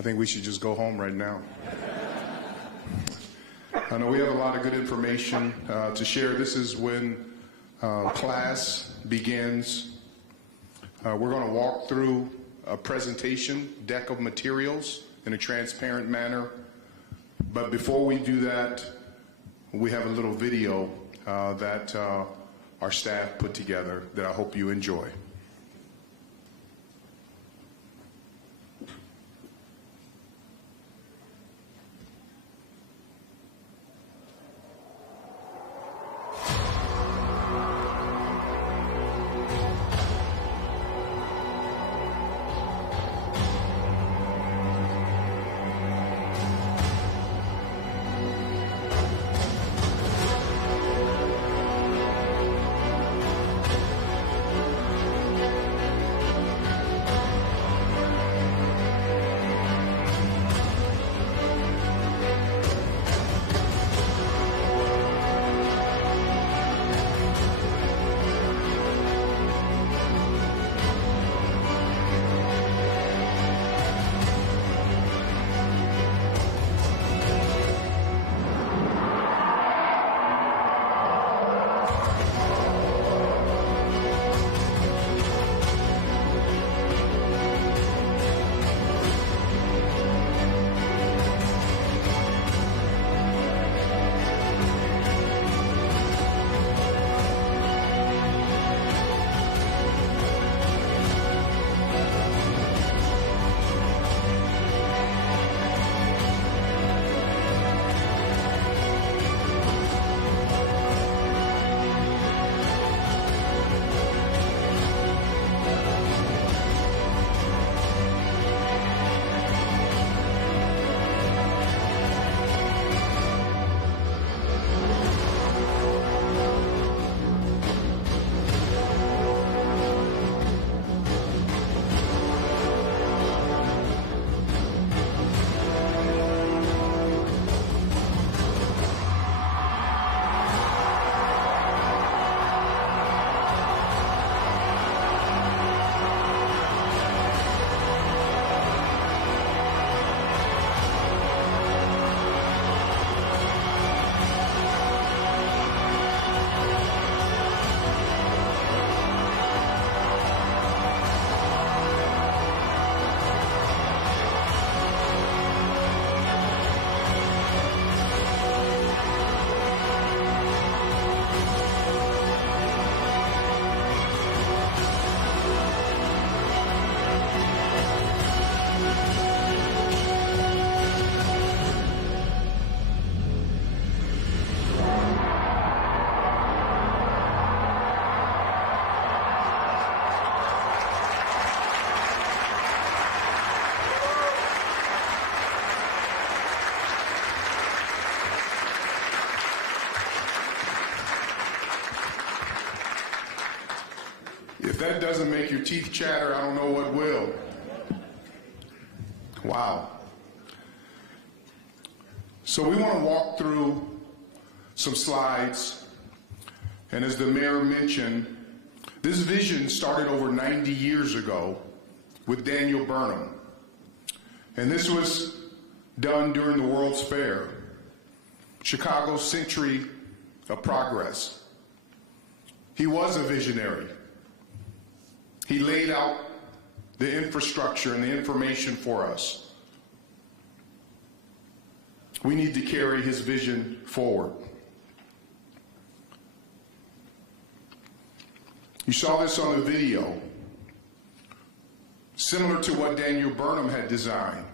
I think we should just go home right now. I know we have a lot of good information to share. This is when class begins. We're going to walk through a presentation deck of materials in a transparent manner. But before we do that, we have a little video that our staff put together that I hope you enjoy. If that doesn't make your teeth chatter, I don't know what will. Wow. So we want to walk through some slides. And as the mayor mentioned, this vision started over 90 years ago with Daniel Burnham. And this was done during the World's Fair, Chicago's century of progress. He was a visionary. He laid out the infrastructure and the information for us. We need to carry his vision forward. You saw this on the video, similar to what Daniel Burnham had designed,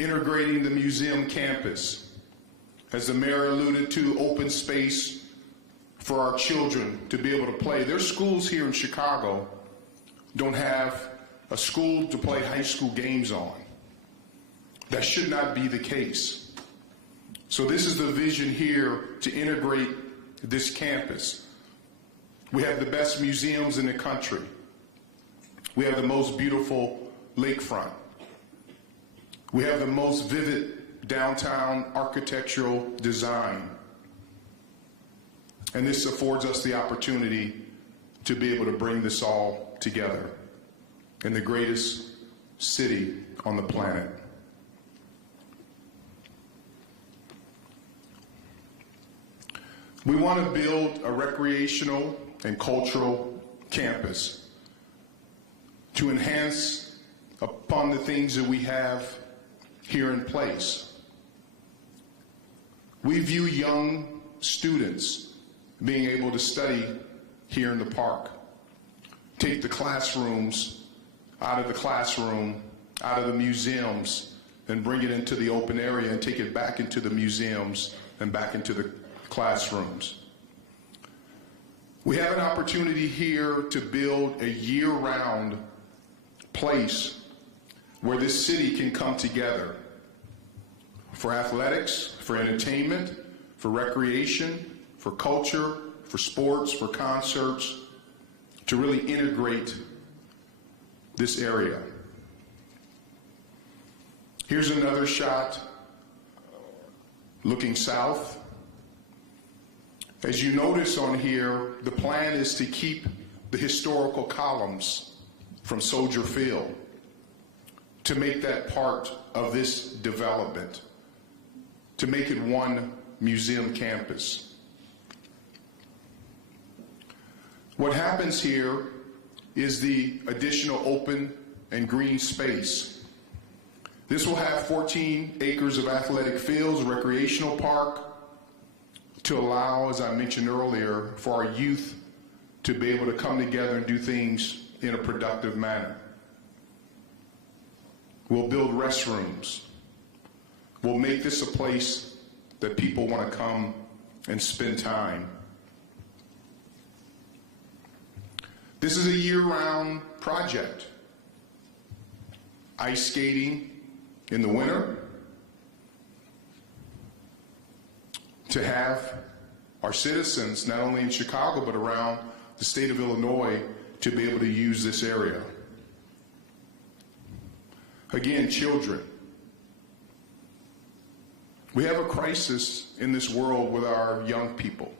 integrating the museum campus, as the mayor alluded to, open space for our children to be able to play. There's schools here in Chicago don't have a school to play high school games on. That should not be the case. So this is the vision here to integrate this campus. We have the best museums in the country. We have the most beautiful lakefront. We have the most vivid downtown architectural design. And this affords us the opportunity to be able to bring this all together in the greatest city on the planet. We want to build a recreational and cultural campus to enhance upon the things that we have here in place. We view young students being able to study here in the park, take the classrooms out of the classroom, out of the museums, and bring it into the open area and take it back into the museums and back into the classrooms. We have an opportunity here to build a year-round place where this city can come together for athletics, for entertainment, for recreation, for culture, for sports, for concerts, to really integrate this area. Here's another shot looking south. As you notice on here, the plan is to keep the historical columns from Soldier Field, to make that part of this development, to make it one museum campus. What happens here is the additional open and green space. This will have 14 acres of athletic fields, a recreational park, to allow, as I mentioned earlier, for our youth to be able to come together and do things in a productive manner. We'll build restrooms. We'll make this a place that people want to come and spend time. This is a year-round project. Ice skating in the winter, to have our citizens, not only in Chicago but around the state of Illinois, to be able to use this area. Again, children. We have a crisis in this world with our young people.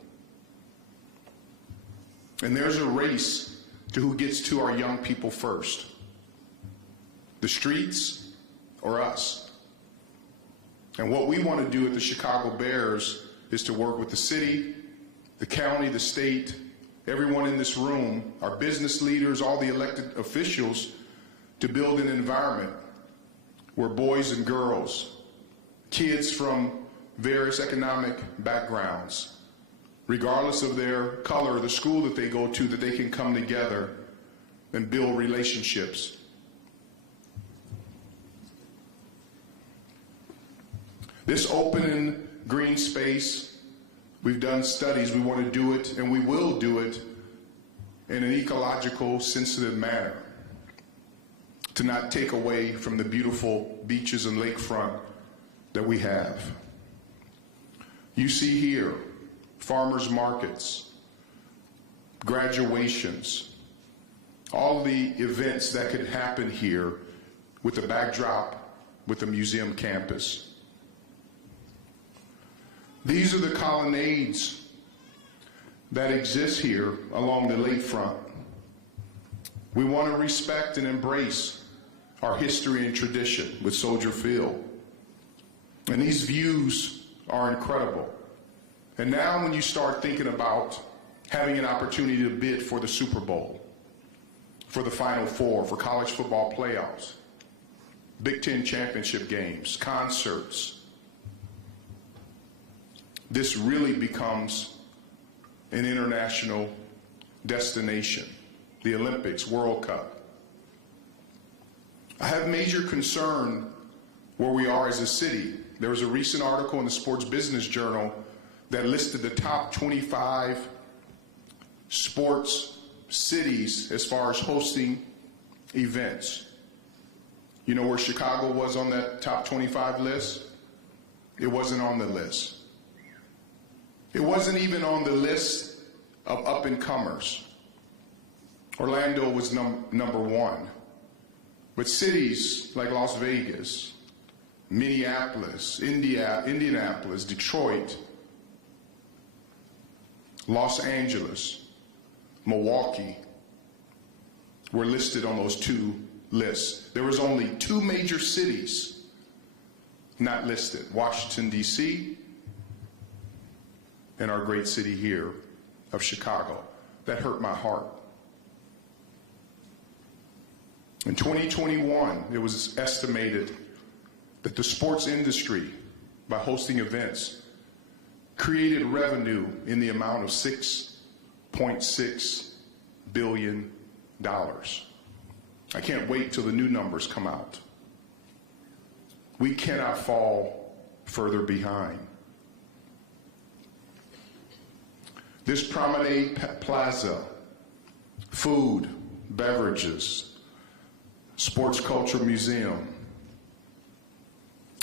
And there's a race to who gets to our young people first. The streets or us. And what we want to do at the Chicago Bears is to work with the city, the county, the state, everyone in this room, our business leaders, all the elected officials, to build an environment where boys and girls, kids from various economic backgrounds, regardless of their color, the school that they go to, that they can come together and build relationships. This open and green space, we've done studies, we want to do it, and we will do it in an ecological, sensitive manner, to not take away from the beautiful beaches and lakefront that we have. You see here, farmers markets, graduations, all the events that could happen here with the backdrop with the museum campus. These are the colonnades that exist here along the lakefront. We want to respect and embrace our history and tradition with Soldier Field. And these views are incredible. And now when you start thinking about having an opportunity to bid for the Super Bowl, for the Final Four, for college football playoffs, Big Ten championship games, concerts, this really becomes an international destination. The Olympics, World Cup. I have major concern where we are as a city. There was a recent article in the Sports Business Journal that listed the top 25 sports cities as far as hosting events. You know where Chicago was on that top 25 list? It wasn't on the list. It wasn't even on the list of up-and-comers. Orlando was number one. But cities like Las Vegas, Minneapolis, Indianapolis, Detroit, Los Angeles, Milwaukee were listed on those two list. There was only 2 major cities not listed, Washington, D.C., and our great city here of Chicago. That hurt my heart. In 2021, it was estimated that the sports industry, by hosting events, created revenue in the amount of $6.6 billion. I can't wait till the new numbers come out. We cannot fall further behind. This promenade plaza, food, beverages, sports culture museum.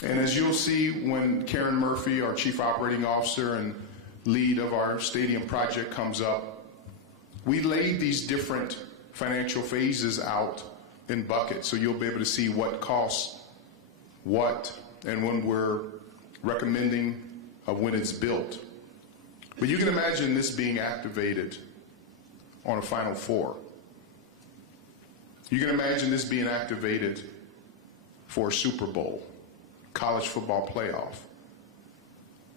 And as you'll see when Karen Murphy, our Chief Operating Officer and lead of our stadium project, comes up, we laid these different financial phases out in buckets so you'll be able to see what costs what and when we're recommending of when it's built. But you can imagine this being activated on a Final Four. You can imagine this being activated for a Super Bowl, college football playoff,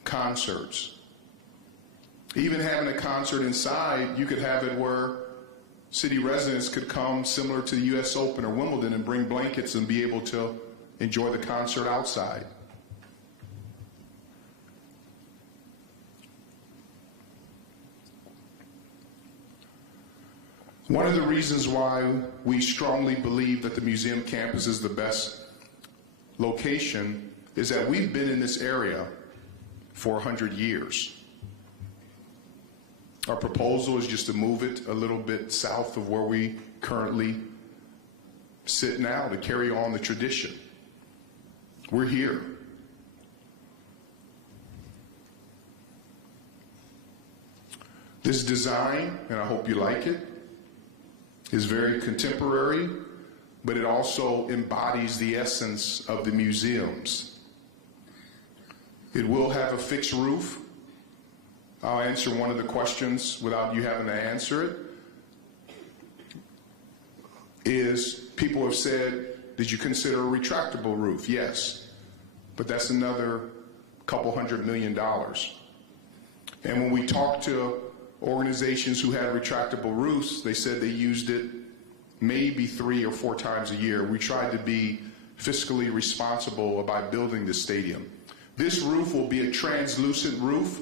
concerts. Even having a concert inside, you could have it where city residents could come similar to the U.S. Open or Wimbledon and bring blankets and be able to enjoy the concert outside. One of the reasons why we strongly believe that the museum campus is the best location is that we've been in this area for 100 years. Our proposal is just to move it a little bit south of where we currently sit now to carry on the tradition. We're here. This design, and I hope you like it, is very contemporary, but it also embodies the essence of the museums. It will have a fixed roof. I'll answer one of the questions without you having to answer it. Is people have said, did you consider a retractable roof? Yes, but that's another couple $100 million. And when we talked to organizations who had retractable roofs, they said they used it maybe 3 or 4 times a year. We tried to be fiscally responsible by building this stadium. This roof will be a translucent roof.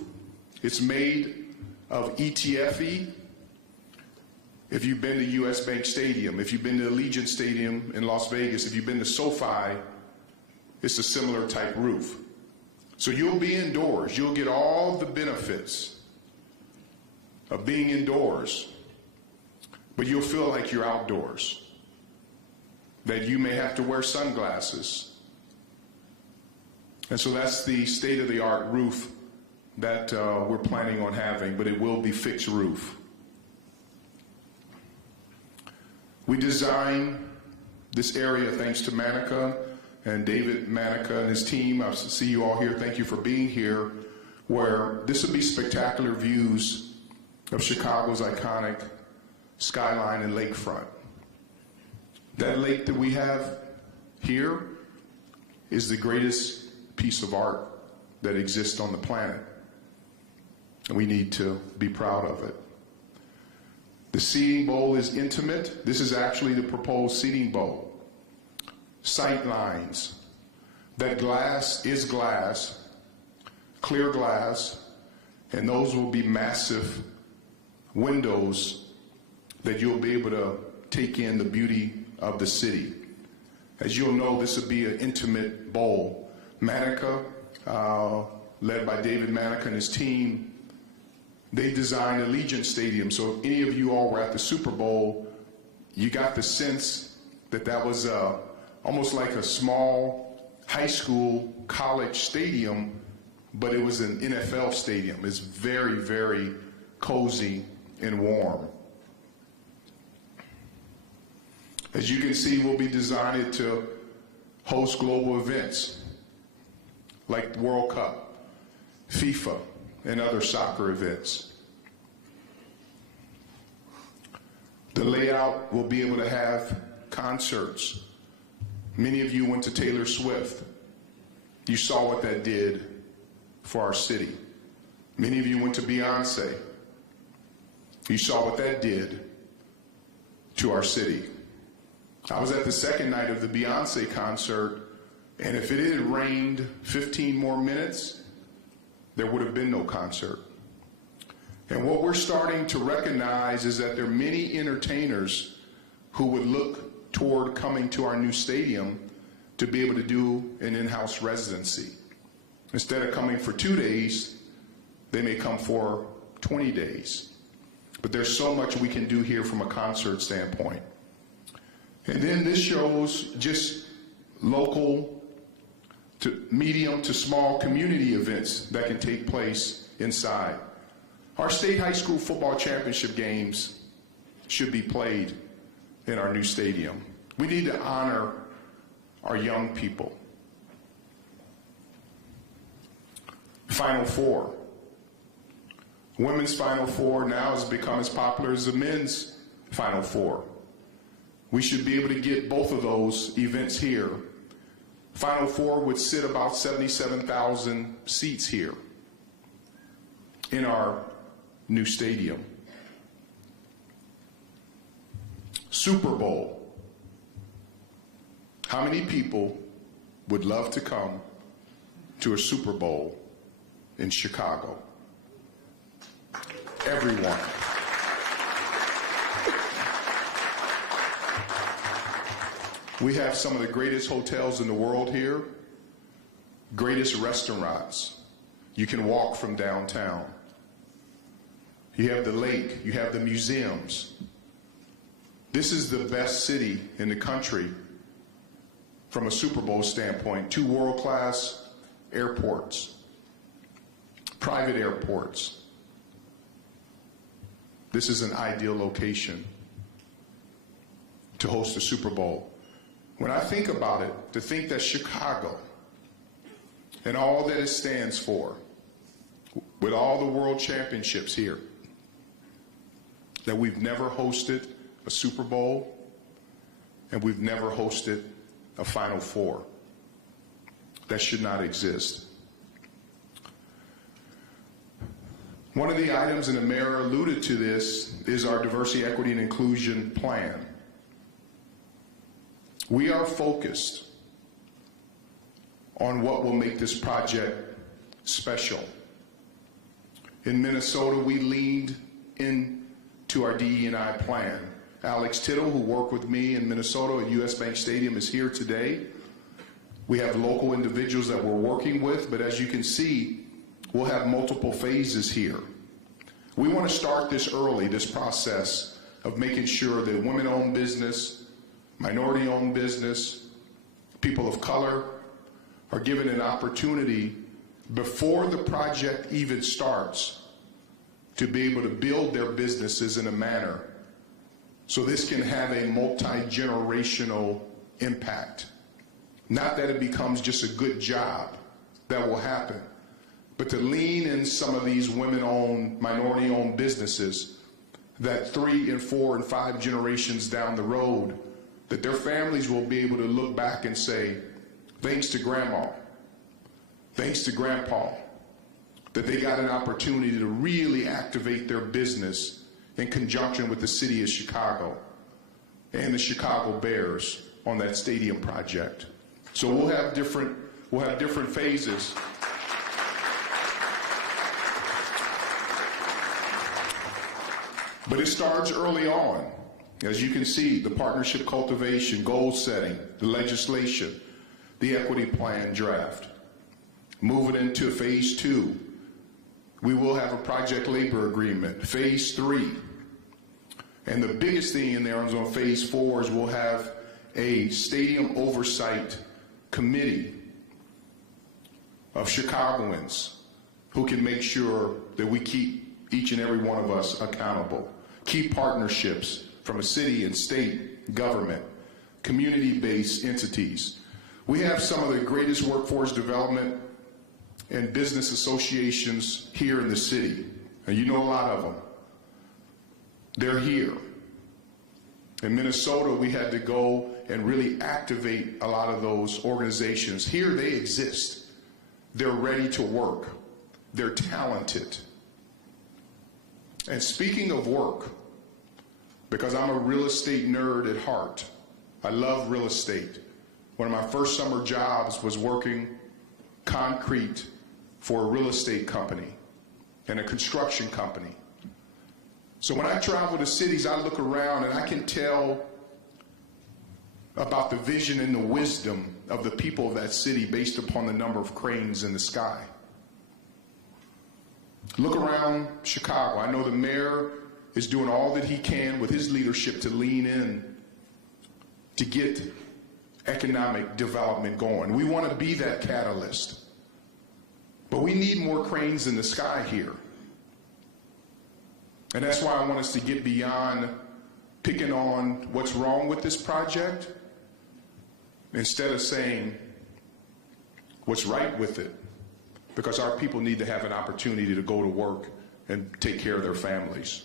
It's made of ETFE. If you've been to US Bank Stadium, if you've been to Allegiant Stadium in Las Vegas, if you've been to SoFi, it's a similar type roof. So you'll be indoors. You'll get all the benefits of being indoors, but you'll feel like you're outdoors, that you may have to wear sunglasses. And so that's the state-of-the-art roof that we're planning on having, but it will be fixed roof. We designed this area thanks to Manica and David Manica and his team. I see you all here. Thank you for being here, where this will be spectacular views of Chicago's iconic skyline and lakefront. That lake that we have here is the greatest piece of art that exists on the planet. And we need to be proud of it. The seating bowl is intimate. This is actually the proposed seating bowl. Sight lines. That glass is glass, clear glass, and those will be massive windows that you'll be able to take in the beauty of the city. As you'll know, this will be an intimate bowl. Manica, led by David Manica and his team, they designed Allegiant Stadium. So if any of you all were at the Super Bowl, you got the sense that that was almost like a small high school, college stadium, but it was an NFL stadium. It's very, very cozy and warm. As you can see, we'll be designed to host global events like the World Cup, FIFA, and other soccer events. The layout will be able to have concerts. Many of you went to Taylor Swift. You saw what that did for our city. Many of you went to Beyonce. You saw what that did to our city. I was at the second night of the Beyonce concert, and if it had rained 15 more minutes, there would have been no concert. And what we're starting to recognize is that there are many entertainers who would look toward coming to our new stadium to be able to do an in-house residency. Instead of coming for 2 days, they may come for 20 days. But there's so much we can do here from a concert standpoint. And then this shows just local to medium to small community events that can take place inside. Our state high school football championship games should be played in our new stadium. We need to honor our young people. Final Four. Women's Final Four now has become as popular as the men's Final Four. We should be able to get both of those events here. Final Four would sit about 77,000 seats here in our new stadium. Super Bowl. How many people would love to come to a Super Bowl in Chicago? Everyone. We have some of the greatest hotels in the world here, greatest restaurants. You can walk from downtown. You have the lake, you have the museums. This is the best city in the country from a Super Bowl standpoint. 2 world-class airports, private airports. This is an ideal location to host a Super Bowl. When I think about it, to think that Chicago and all that it stands for, with all the world championships here, that we've never hosted a Super Bowl and we've never hosted a Final Four. That should not exist. One of the items, and the mayor alluded to this, is our diversity, equity, and inclusion plan. We are focused on what will make this project special. In Minnesota, we leaned into our DE&I plan. Alex Tittle, who worked with me in Minnesota at US Bank Stadium, is here today. We have local individuals that we're working with, but as you can see, we'll have multiple phases here. We want to start this early, this process of making sure that women-owned business, minority-owned business, people of color are given an opportunity before the project even starts to be able to build their businesses in a manner so this can have a multi-generational impact. Not that it becomes just a good job that will happen, but to lean in some of these women-owned, minority-owned businesses that 3 and 4 and 5 generations down the road, that their families will be able to look back and say, thanks to Grandma, thanks to Grandpa, that they got an opportunity to really activate their business in conjunction with the city of Chicago and the Chicago Bears on that stadium project. So we'll have different phases. But it starts early on. As you can see, the partnership cultivation, goal setting, the legislation, the equity plan draft. Moving into phase 2, we will have a project labor agreement. Phase 3, and the biggest thing in there is on phase 4 is we'll have a stadium oversight committee of Chicagoans who can make sure that we keep each and every one of us accountable. Key partnerships from a city and state government, community-based entities. We have some of the greatest workforce development and business associations here in the city, and you know a lot of them. They're here. In Minnesota, we had to go and really activate a lot of those organizations. Here they exist. They're ready to work. They're talented. And speaking of work, because I'm a real estate nerd at heart, I love real estate. One of my first summer jobs was working concrete for a real estate company and a construction company. So when I travel to cities, I look around and I can tell about the vision and the wisdom of the people of that city based upon the number of cranes in the sky. Look around Chicago. I know the mayor is doing all that he can with his leadership to lean in to get economic development going. We want to be that catalyst. But we need more cranes in the sky here. And that's why I want us to get beyond picking on what's wrong with this project, instead of saying what's right with it, because our people need to have an opportunity to go to work and take care of their families.